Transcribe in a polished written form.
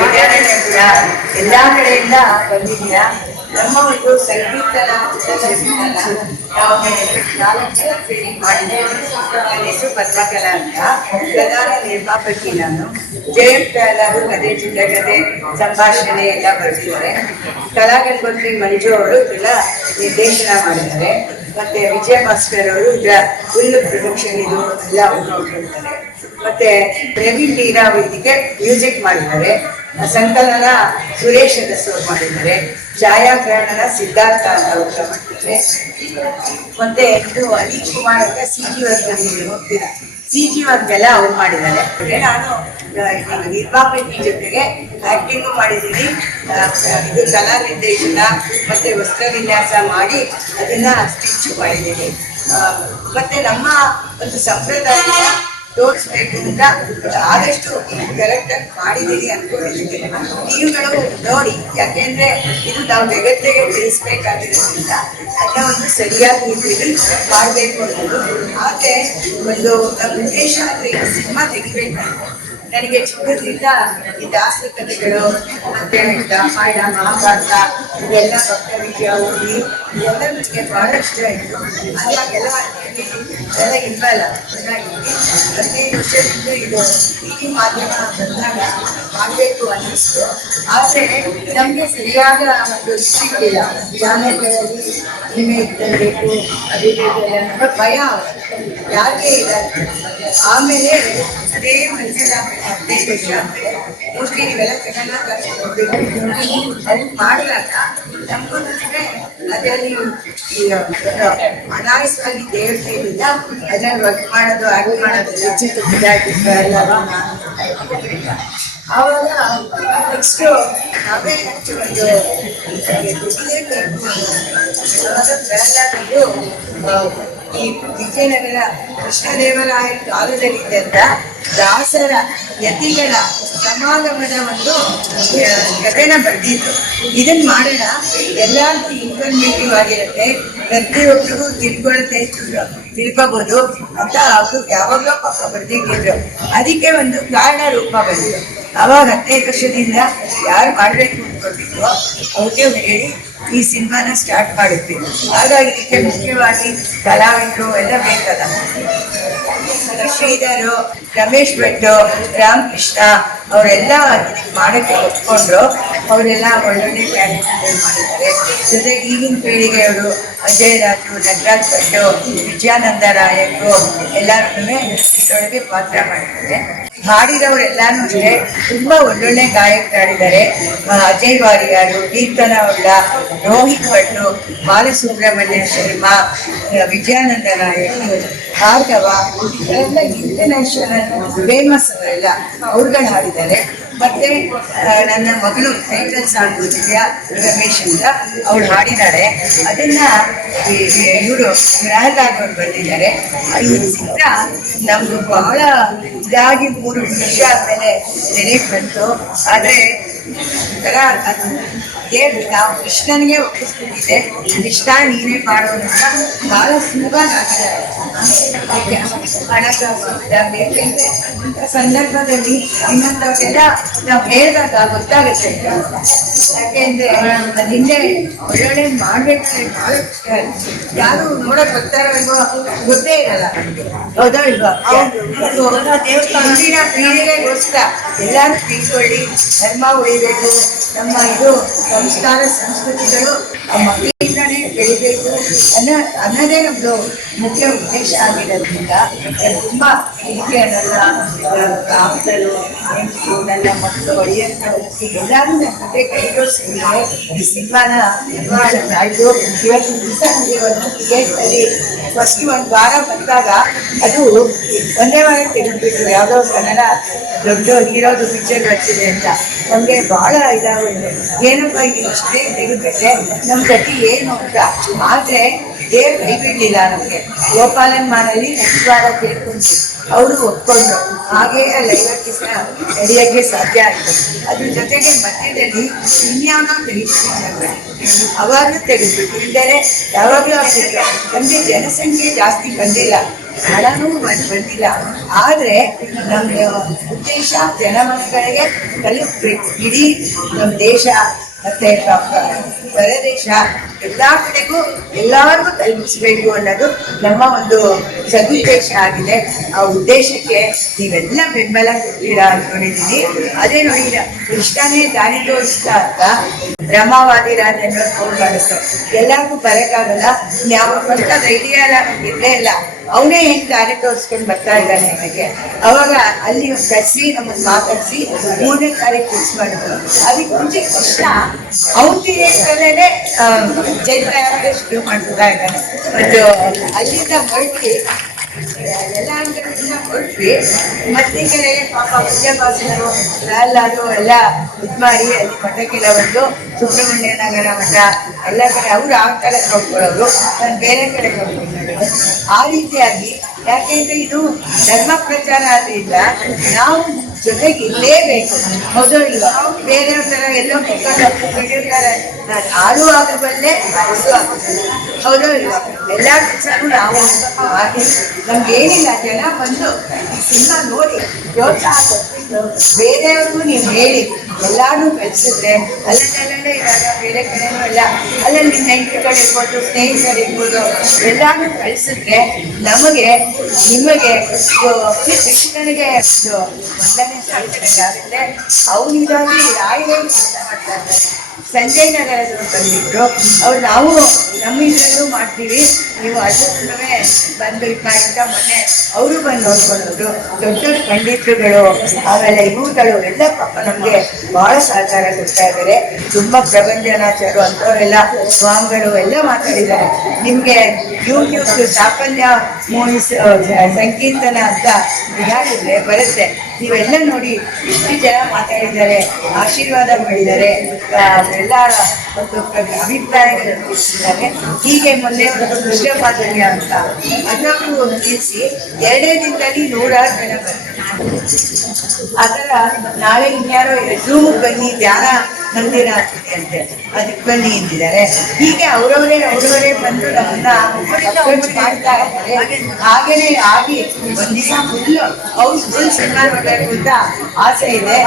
ವಿದ್ಯಾನಗರ ಎಲ್ಲ ಕಡೆಯಿಂದ ಬಂದಿದ್ದೀರಾ. ನಮ್ಮ ಒಂದು ಸಂಗೀತನ ನಾವು 4 ಜನ ಸೇರಿ ಮಾಡಿದ್ದೇವೆ. ನನ್ನ ಹೆಸರು ಪದ್ಮಕಲಾ ಅಂತ, ಪ್ರಧಾನ ನಿರ್ಮಾಪಕಿ ನಾನು. ಜಯಪ್ರಹ್ಲಾದ್ ಕಥೆ, ಚಿತ್ರಕಥೆ, ಸಂಭಾಷಣೆ ಎಲ್ಲ ಬರೆದಿದ್ದಾರೆ. ಕಲಾಗಣಪತಿ ಮಂಜು ಅವರು ಇದೆಲ್ಲ ನಿರ್ದೇಶನ ಮಾಡಿದ್ದಾರೆ. ಮತ್ತೆ ವಿಜಯ ಮಾಸ್ಟರ್ ಅವರು ಇದರ ಫುಲ್ ಪ್ರೊಡಕ್ಷನ್ ಇದು ಎಲ್ಲ ಅವ್ರು ನೋಡ್ಕೊಳ್ತಾರೆ. ಮತ್ತೆ ಪ್ರವೀಣ್ ಲೀರಾವ್ ಇದಕ್ಕೆ ಮ್ಯೂಸಿಕ್ ಮಾಡಿದ್ದಾರೆ. ಸಂಕಲನ ಸುರೇಶ್ ಅರಸು ಮಾಡಿದ್ದಾರೆ. ಛಾಯಾಗ್ರಹಣ ಸಿದ್ಧಾರ್ಥ ಅಂತ ಅವರು ಮಾಡ್ತಾರೆ. ಮತ್ತೆ ಇದು ಅನಿಲ್ ಕುಮಾರ್ ಅಂತ CG ವರ್ಕ್ ಹೋಗ್ತೀರಾ, CG ವರ್ಕ್ ಎಲ್ಲ ಅವ್ರು ಮಾಡಿದ್ದಾರೆ. ನಾನು ನಿರ್ಮಾಪಕಿ ಜೊತೆಗೆ ಆಕ್ಟಿಂಗು ಮಾಡಿದ್ದೀನಿ. ಇದು ಕಲಾ ನಿರ್ದೇಶನ ಮತ್ತೆ ವಸ್ತ್ರ ವಿನ್ಯಾಸ ಮಾಡಿ ಅದನ್ನ ಸ್ಟಿಚ್ ಮಾಡಿದ್ದೀನಿ. ಮತ್ತೆ ನಮ್ಮ ಒಂದು ಸಂಪ್ರದಾಯ ತೋರಿಸ್ಬೇಕು ಅಂತ ಆದಷ್ಟು ಕರೆಕ್ಟಾಗಿ ಮಾಡಿದ್ದೀನಿ ಅನ್ಕೊಂಡಿದ್ದೀನಿ. ನೀವುಗಳು ನೋಡಿ, ಯಾಕೆಂದ್ರೆ ಇದು ನಾವು ಜಗತ್ತಿಗೆ ತಿಳಿಸ್ಬೇಕಾಗಿರೋದ್ರಿಂದ ಅದನ್ನ ಒಂದು ಸರಿಯಾದ ರೀತಿಯಲ್ಲಿ ಮಾಡಬೇಕು ಅನ್ನೋದು. ಆದರೆ ಒಂದು ನಮ್ಮ ಉದ್ದೇಶ ಅಂದರೆ ಈ ಸಿನಿಮಾ ತೆಗಿಬೇಕಂತ ನನಗೆ ಚಿಕ್ಕದ್ರಿಂದ ಈ ದಾಸರ ಕಥೆಗಳು ಮತ್ತೆ ರಾಮಾಯಣ ಮಹಾಭಾರತ ಇದೆಲ್ಲ ಭಕ್ತವಿದ್ಯ ಓದಿ ಇದೆಲ್ಲ ನನಗೆ ಬಹಳ ಇಷ್ಟ ಆಯಿತು. ಹಾಗೆಲ್ಲ ಎಲ್ಲ ಇಲ್ವಲ್ಲ ಚೆನ್ನಾಗಿತ್ತು. 15 ವರ್ಷದಿಂದ ಇದು TV ಮಾಧ್ಯಮ ಬಂದಾಗ ಮಾಡಬೇಕು ಅನ್ನಿಸ್ತು. ಆದರೆ ನಮಗೆ ಸರಿಯಾದ ಒಂದು ಸಿಕ್ಕಿಲ್ಲ. ಚಾನಲ್ಗಳಲ್ಲಿ ಇಮೇಜ್ ಬೇಕು, ಅದು ಬೇಕು ಭಯ ಯಾಕೆ ಇಲ್ಲ. ಆಮೇಲೆ ಅದೇ ಮನಸ್ಸಿನ 15 ವರ್ಷ ಆದಮೇಲೆ ಮೋಸ್ಟ್ಲಿ ನೀವೆಲ್ಲ ಚೆನ್ನಾಗಿ ಅದು ಮಾಡಿದಾಗ ನಮ್ಗೊಂದ್ರೆ ಅದರಲ್ಲಿ ಅನಾಯಸವಾಗಿ ದೇವತೆಯಿಂದ ಅದನ್ನ ವರ್ಕ್ ಮಾಡೋದು ಆಕ್ಟ್ ಮಾಡೋದು ಇದಾಗಿತ್ತು ಆವಾಗ ನೆಕ್ಸ್ಟು ನಾವೇ ಒಂದು ಈ ವಿಜಯನಗರ ಕೃಷ್ಣದೇವರಾಯ ಕಾಲದಲ್ಲಿದ್ದಂಥ ದಾಸರ ಯತಿಗಳ ಸಮಾಗಮದ ಒಂದು ಕಥೆನ ಬರೆದಿದ್ರು. ಇದನ್ನ ಮಾಡೋಣ, ಎಲ್ಲರಿಗೂ ಇನ್ಫಾರ್ಮೇಟಿವ್ ಆಗಿರುತ್ತೆ, ಪ್ರತಿಯೊಬ್ಬರಿಗೂ ತಿಳ್ಕೋಬಹುದು ಅಂತ ಅವರು ಯಾವಾಗಲೂ ಪಾಪ ಬರ್ದಿಟ್ಟಿದ್ರು. ಅದಕ್ಕೆ ಒಂದು ಕಾರಣ ರೂಪ ಬಂದಿದ್ರು. ಅವಾಗ 15 ವರ್ಷದಿಂದ ಯಾರು ಮಾಡಬೇಕು ಅಂದ್ಕೊಂಡಿದ್ರು ಅವ್ರಿಗೆ ಹೇಳಿ ಈ ಸಿನಿಮಾನ ಸ್ಟಾರ್ಟ್ ಮಾಡುತ್ತೆ. ಹಾಗಾಗಿ ಇದಕ್ಕೆ ಮುಖ್ಯವಾಗಿ ಕಲಾವಿದರು ಎಲ್ಲ ಬೇಕಲ್ಲ. ಶ್ರೀಧರು, ರಮೇಶ್ ಭಟ್, ರಾಮಕೃಷ್ಣ ಅವರೆಲ್ಲ ಮಾಡೋಕ್ಕೆ ಒಪ್ಕೊಂಡ್ರು. ಅವರೆಲ್ಲ ಒಳ್ಳೊಳ್ಳೆ ಕ್ಯಾರೆಕ್ಟರ್ ಮಾಡಿದ್ದಾರೆ. ಜೊತೆಗೆ ಈಗಿನ ಪೀಳಿಗೆಯವರು ಅಜಯ್ ರಾಜು, ನಟರಾಜ್ ಭಟ್, ವಿಜಯಾನಂದ ರಾಯರು ಎಲ್ಲರೂ ಇದರೊಳಗೆ ಪಾತ್ರ ಮಾಡಿದ್ದಾರೆ. ಹಾಡಿದವರೆಲ್ಲಾನು ಅಷ್ಟೇ ತುಂಬಾ ಒಳ್ಳೊಳ್ಳೆ ಗಾಯಕರಾಡಿದ್ದಾರೆ. ಅಜಯ್ ವಾರಿಯಾರು, ಕೀರ್ತನ ಹೊಳ್ಳ, ರೋಹಿತ್ ಭಟ್ಟು, ಬಾಲಸುಬ್ರಹ್ಮಣ್ಯ ಶರ್ಮಾ, ವಿಜಯಾನಂದ ನಾಯಕ್, ಭಾರ್ಗವ ಇವರೆಲ್ಲ ಇಂಟರ್ನ್ಯಾಷನಲ್ ಫೇಮಸ್ ಅವರೆಲ್ಲ ಅವ್ರುಗಳು ಹಾಡಿದ್ದಾರೆ. ಮತ್ತೆ ನನ್ನ ಮಗಳು ಟೈಟಲ್ ಸಾಂಗ್ ದಿವ್ಯಾ ರಮೇಶ್ ಅಂತ ಅವಳು ಹಾಡಿದ್ದಾಳೆ. ಅದನ್ನ ಇವರು ಪ್ರಹ್ಲಾದ್ ಅವರು ಬಂದಿದ್ದಾರೆ. ಈ ಚಿತ್ರ ನಮ್ದು ಬಹಳ ಇದಾಗಿ 3 ವರ್ಷ ಆದ್ಮೇಲೆ ನೆನೆಗೆ ಬಂತು. ಆದರೆ ಒಂಥರ ಅದು ನಾವು ಕೃಷ್ಣನಿಗೆ ಒಪ್ಪಿಸ್ಬಿಟ್ಟಿದೆ. ಕೃಷ್ಣ ನೀನೇ ಮಾಡೋದು ಅಂತ ಬಹಳ ಸುಲಭವಾಗಿ ಆಗಿದ್ದಾರೆ. ಯಾಕೆಂದ್ರೆ ಸಂದರ್ಭದಲ್ಲಿ ಇನ್ನೊಂದವ್ರಿಗೆಲ್ಲ ನಾವು ಹೇಳಿದಾಗ ಗೊತ್ತಾಗುತ್ತೆ. ಯಾಕೆಂದ್ರೆ ಹಿಂದೆ ಒಳ್ಳೊಳ್ಳೆ ಮಾಡ್ಬೇಕಾದ್ರೆ ಬಹಳ ಕಷ್ಟ. ಯಾರು ನೋಡಕ್ ಬರ್ತಾರೋ ಗೊತ್ತೇ ಇರಲ್ಲ. ಹೌದಾ ಇಲ್ವಾ? ಮುಂದಿನ ಪೀಳಿಗೆಗೋಸ್ಕರ ಎಲ್ಲಾರು ತಿಳ್ಕೊಳ್ಳಿ, ಧರ್ಮ ಉಳಿಬೇಕು, ನಮ್ಮ ಇದು ಸಂಸ್ಕಾರ ಸಂಸ್ಕೃತಿಗಳು ಮಕ್ಕಳಿಂದಲೇ ಬೆಳಿಬೇಕು ಅನ್ನೋದೇ ನಮ್ಮದು ಮುಖ್ಯ ಉದ್ದೇಶ ಆಗಿರೋದ್ರಿಂದ ತುಂಬ ಹೀಗೆ ನನ್ನ ಆಪ್ತರು, ನನ್ನ ಮಕ್ಕಳು ಒಳ್ಳೆಯಂಥವ್ರು ಎಲ್ಲರೂ ನನ್ನ ಜೊತೆ ಕೈಗೊಳಿಸಿದ್ದಾರೆ. ಈ ಸಿನಿಮಾನ ನಿರ್ಮಾಣ ಆಯಿತು. ಇವತ್ತು ದಿವಸ ನನಗೆ ಒಂದು ಟಿಕೆಟ್ನಲ್ಲಿ ಫಸ್ಟ್ 1 ವಾರ ಬಂದಾಗ ಅದು 1ನೇ ವಾರ ತೆಗೆದುಬಿಟ್ರು. ಯಾವುದೋ ಕನ್ನಡ ದೊಡ್ಡ ಹೀರೋದು ಪಿಕ್ಚರ್ ಬರ್ತಿದೆ ಅಂತ ನಮಗೆ ಬಹಳ ಇದಾಗುತ್ತೆ. ಏನಪ್ಪ ಈಗ ಇಷ್ಟೇ ತೆಗೆದುಬಿಟ್ರೆ ನಮ್ಮ ಗತಿ ಏನು ಅಂತ. ಆದರೆ ದೇವ್ರು ಕೈ ಬಿಡಲಿಲ್ಲ ನಮಗೆ. ಗೋಪಾಲನ್ ಮಾನಲ್ಲಿ ನೆಕ್ಸ್ಟ್ ವಾರ ಕೇಳ್ಕೊಂಡು ಅವರು ಒಪ್ಕೊಂಡ್ರು. ಹಾಗೇ ಲೈವರ್ಕಿಸ್ನ ನಡೆಯೋಕ್ಕೆ ಸಾಧ್ಯ ಆಯಿತು. ಅದ್ರ ಜೊತೆಗೆ ಮಧ್ಯದಲ್ಲಿ ಇನ್ಯಾವನೋ ತೆಗಿಸ್ಕೊಂಡ್ರೆ ಅವಾಗ ತೆಗೆದ್ಬಿಟ್ಟು ಇಲ್ಲದೆ ಯಾವಾಗಲೂ ಆಗ್ತಿತ್ತು. ನಮಗೆ ಜನಸಂಖ್ಯೆ ಜಾಸ್ತಿ ಬಂದಿಲ್ಲ, ಹಣನೂ ಬಂದಿಲ್ಲ. ಆದರೆ ನಮ್ಮ ಉದ್ದೇಶ ಜನಮನಗಳಿಗೆ ತಲುಪಬೇಕು. ಇಡೀ ನಮ್ಮ ದೇಶ ಮತ್ತೆ ಹೊರದೇಶ ಎಲ್ಲ ಕಡೆಗೂ ಎಲ್ಲರಿಗೂ ತಲುಪಿಸ್ಬೇಕು ಅನ್ನೋದು ನಮ್ಮ ಒಂದು ಸದುದ್ದೇಶ ಆಗಿದೆ. ಆ ಉದ್ದೇಶಕ್ಕೆ ನೀವೆಲ್ಲ ಬೆಂಬಲ ಕೊಡ್ತೀರಾ ಅನ್ಕೊಂಡಿದ್ದೀನಿ. ಅದೇ ನೋಡಿ, ಇಷ್ಟನೇ ದಾರಿ ತೋರಿಸ್ತಾ ಅಂತ ರಮಾವಾದಿರಾಜನ ಫೋನ್ ಮಾಡಿದ್ರು. ಎಲ್ಲರಿಗೂ ಬರೋಕ್ಕಾಗಲ್ಲ, ನಾವು ಫಸ್ಟ್ ಅದು ಐಡಿಯಾ ಇರಲೇ ಇಲ್ಲ. ಅವನೇ ಹೆಂಗೆ ದಾರಿ ತೋರಿಸ್ಕೊಂಡು ಬರ್ತಾ ಇದ್ದಾನೆ ನನಗೆ. ಅವಾಗ ಅಲ್ಲಿ ಕರೆಸಿ ನಮ್ಮನ್ನು ಮಾತಾಡಿಸಿ 3ನೇ ತಾರೀಕು ಫಿಕ್ಸ್ ಮಾಡಿದ್ರು. ಅದಕ್ಕೆ ಮುಂಚೆ ಕೃಷ್ಣ ಅವನ ಥಿಯೇಟ್ರಲ್ಲೇ ಚೈತ್ರ ಶುರು ಮಾಡ್ತಾ ಇದ್ದಾನೆ. ಮತ್ತು ಅಲ್ಲಿಂದ ಹೊರಟಿ ಎಲ್ಲ ಅಂಗಡಿಯಿಂದ ಹೊರಟ್ವಿ. ಮತ್ತೆ ಈ ಕಡೆ ಪಾಪ ವಿದ್ಯಾಭಾಸನರು ಎಲ್ಲರೂ ಎಲ್ಲ ಇದು ಮಾಡಿ ಅಲ್ಲಿ ಮಠಕ್ಕೆಲ್ಲ ಬಂದು ಸುಬ್ರಹ್ಮಣ್ಯ ನಗರ ಮಠ ಎಲ್ಲ ಕಡೆ ಅವ್ರು ಆ ಕಡೆ ನೋಡ್ಕೊಳ್ಳೋರು, ನಾನು ಬೇರೆ ಕಡೆ ನೋಡ್ಕೊಳ್ಳೋದು. ಆ ರೀತಿಯಾಗಿ ಯಾಕೆಂದ್ರೆ ಇದು ಧರ್ಮ ಪ್ರಚಾರ ಆದ್ರಿಂದ ನಾವು ಜೊತೆಗೆ ಇರಲೇಬೇಕು. ಹೌದೋ ಇಲ್ವಾ? ಬೇರೆಯವ್ರ ಥರ ಎಲ್ಲೋ ಕುತ್ಕೊಂಡು ನಾನು ಆಳು ಆಗಬಲ್ಲೆ, ಅರಸು ಆಗಬಲ್ಲೆ. ಹೌದೋ ಇಲ್ವಾ? ಎಲ್ಲ ಕೆಲಸನೂ ನಾವು ಹಾಗೆ ನಮ್ಗೇನಿಲ್ಲ. ಜನ ಬಂದು ಈ ಸಿನಿಮಾ ನೋಡಿ ಪ್ರೋತ್ಸಾಹ ಕೊಟ್ಬಿಟ್ಟು ಬೇರೆಯವ್ರಿಗೂ ನೀವು ಹೇಳಿ ಎಲ್ಲಾರು ಕಳಿಸಿದ್ರೆ ಅಲ್ಲೇ ಇವಾಗ ಬೇರೆ ಕಡೆನೂ ಎಲ್ಲ ಅಲ್ಲಲ್ಲಿ ನೆಂಟರುಗಳಿರ್ಬೋದು, ಸ್ನೇಹಿತರಿರ್ಬೋದು, ಎಲ್ಲಾರು ಕಳಿಸಿದ್ರೆ ನಮಗೆ ನಿಮಗೆ ಕೃಷ್ಣನಿಗೆ ಒಂದನೇ ಸಾಧಿಸಬೇಕಾಗುತ್ತೆ. ಅವನಿಗಾಗಿ ರಾಯರೇ ಮಾಡ್ತಾ ಇದ್ದಾರೆ. ಸಂಜಯ್ ನಗರದವರು ಬಂದಿದ್ರು. ಅವ್ರು ನಾವು ನಮ್ಮ ಇದರಲ್ಲೂ ಮಾಡ್ತೀವಿ, ನೀವು ಅದಕ್ಕೆ ಬಂದು ಇಂಥ ಮೊನ್ನೆ ಅವರು ಬಂದು ನೋಡ್ಕೊಳ್ಳೋರು. ದೊಡ್ಡ ದೊಡ್ಡ ಪಂಡಿತರುಗಳು ಆಮೇಲೆ ಇವುಗಳು ಎಲ್ಲ ಪಾಪ ನಮಗೆ ಬಹಳ ಸಹಕಾರ ಕೊಡ್ತಾ ಇದ್ದಾರೆ. ತುಂಬ ಪ್ರಬಂಧನಾಚಾರು ಅಂಥವರೆಲ್ಲ ಸ್ವಾಮಿಗಳು ಎಲ್ಲ ಮಾತಾಡಿದ್ದಾರೆ. ನಿಮಗೆ ಯೂಟ್ಯೂಬ್ ಸಾಫಲ್ಯ ಮೂವೀಸ್ ಸಂಕೀರ್ತನ ಅಂತ ಇದಾಗಿದ್ರೆ ಬರುತ್ತೆ, ನೀವೆಲ್ಲ ನೋಡಿ ಎಷ್ಟು ಜನ ಮಾತಾಡಿದ್ದಾರೆ, ಆಶೀರ್ವಾದ ಮಾಡಿದ್ದಾರೆ, ಎಲ್ಲ ಒಂದು ಅಭಿಪ್ರಾಯಗಳನ್ನು ತಿಳಿಸಿದ್ದಾರೆ. ಹೀಗೆ ಮೊನ್ನೆ ಒಂದು ಕೃಷ್ಣಪಾದರ್ಯ ಅಂತ ಅದನ್ನು ನಿಲ್ಲಿಸಿ 2 ದಿನದಲ್ಲಿ 100 ಜನ ಬರ್ತಾರೆ. ಆ ಥರ ನಾಳೆ ಇನ್ಯಾರೋ ಝೂಮಿಗೆ ಬನ್ನಿ ಧ್ಯಾನ ಮಂದಿರ ಆಗ್ತದೆ ಅಂತೆ, ಅದಕ್ಕೆ ಬನ್ನಿ ಎಂದಿದ್ದಾರೆ. ಹೀಗೆ ಅವರವರೇ ಬಂದು ನಮ್ಮನ್ನ ಮಾಡ್ತಾ ಇರ್ತಾರೆ. ಹಾಗೇನೆ ಆಗಿ ಒಂದು ದಿವಸ ಫುಲ್ ಸಿನಿಮಾ ನೋಡಬೇಕು ಅಂತ ಆಸೆ ಇದೆ.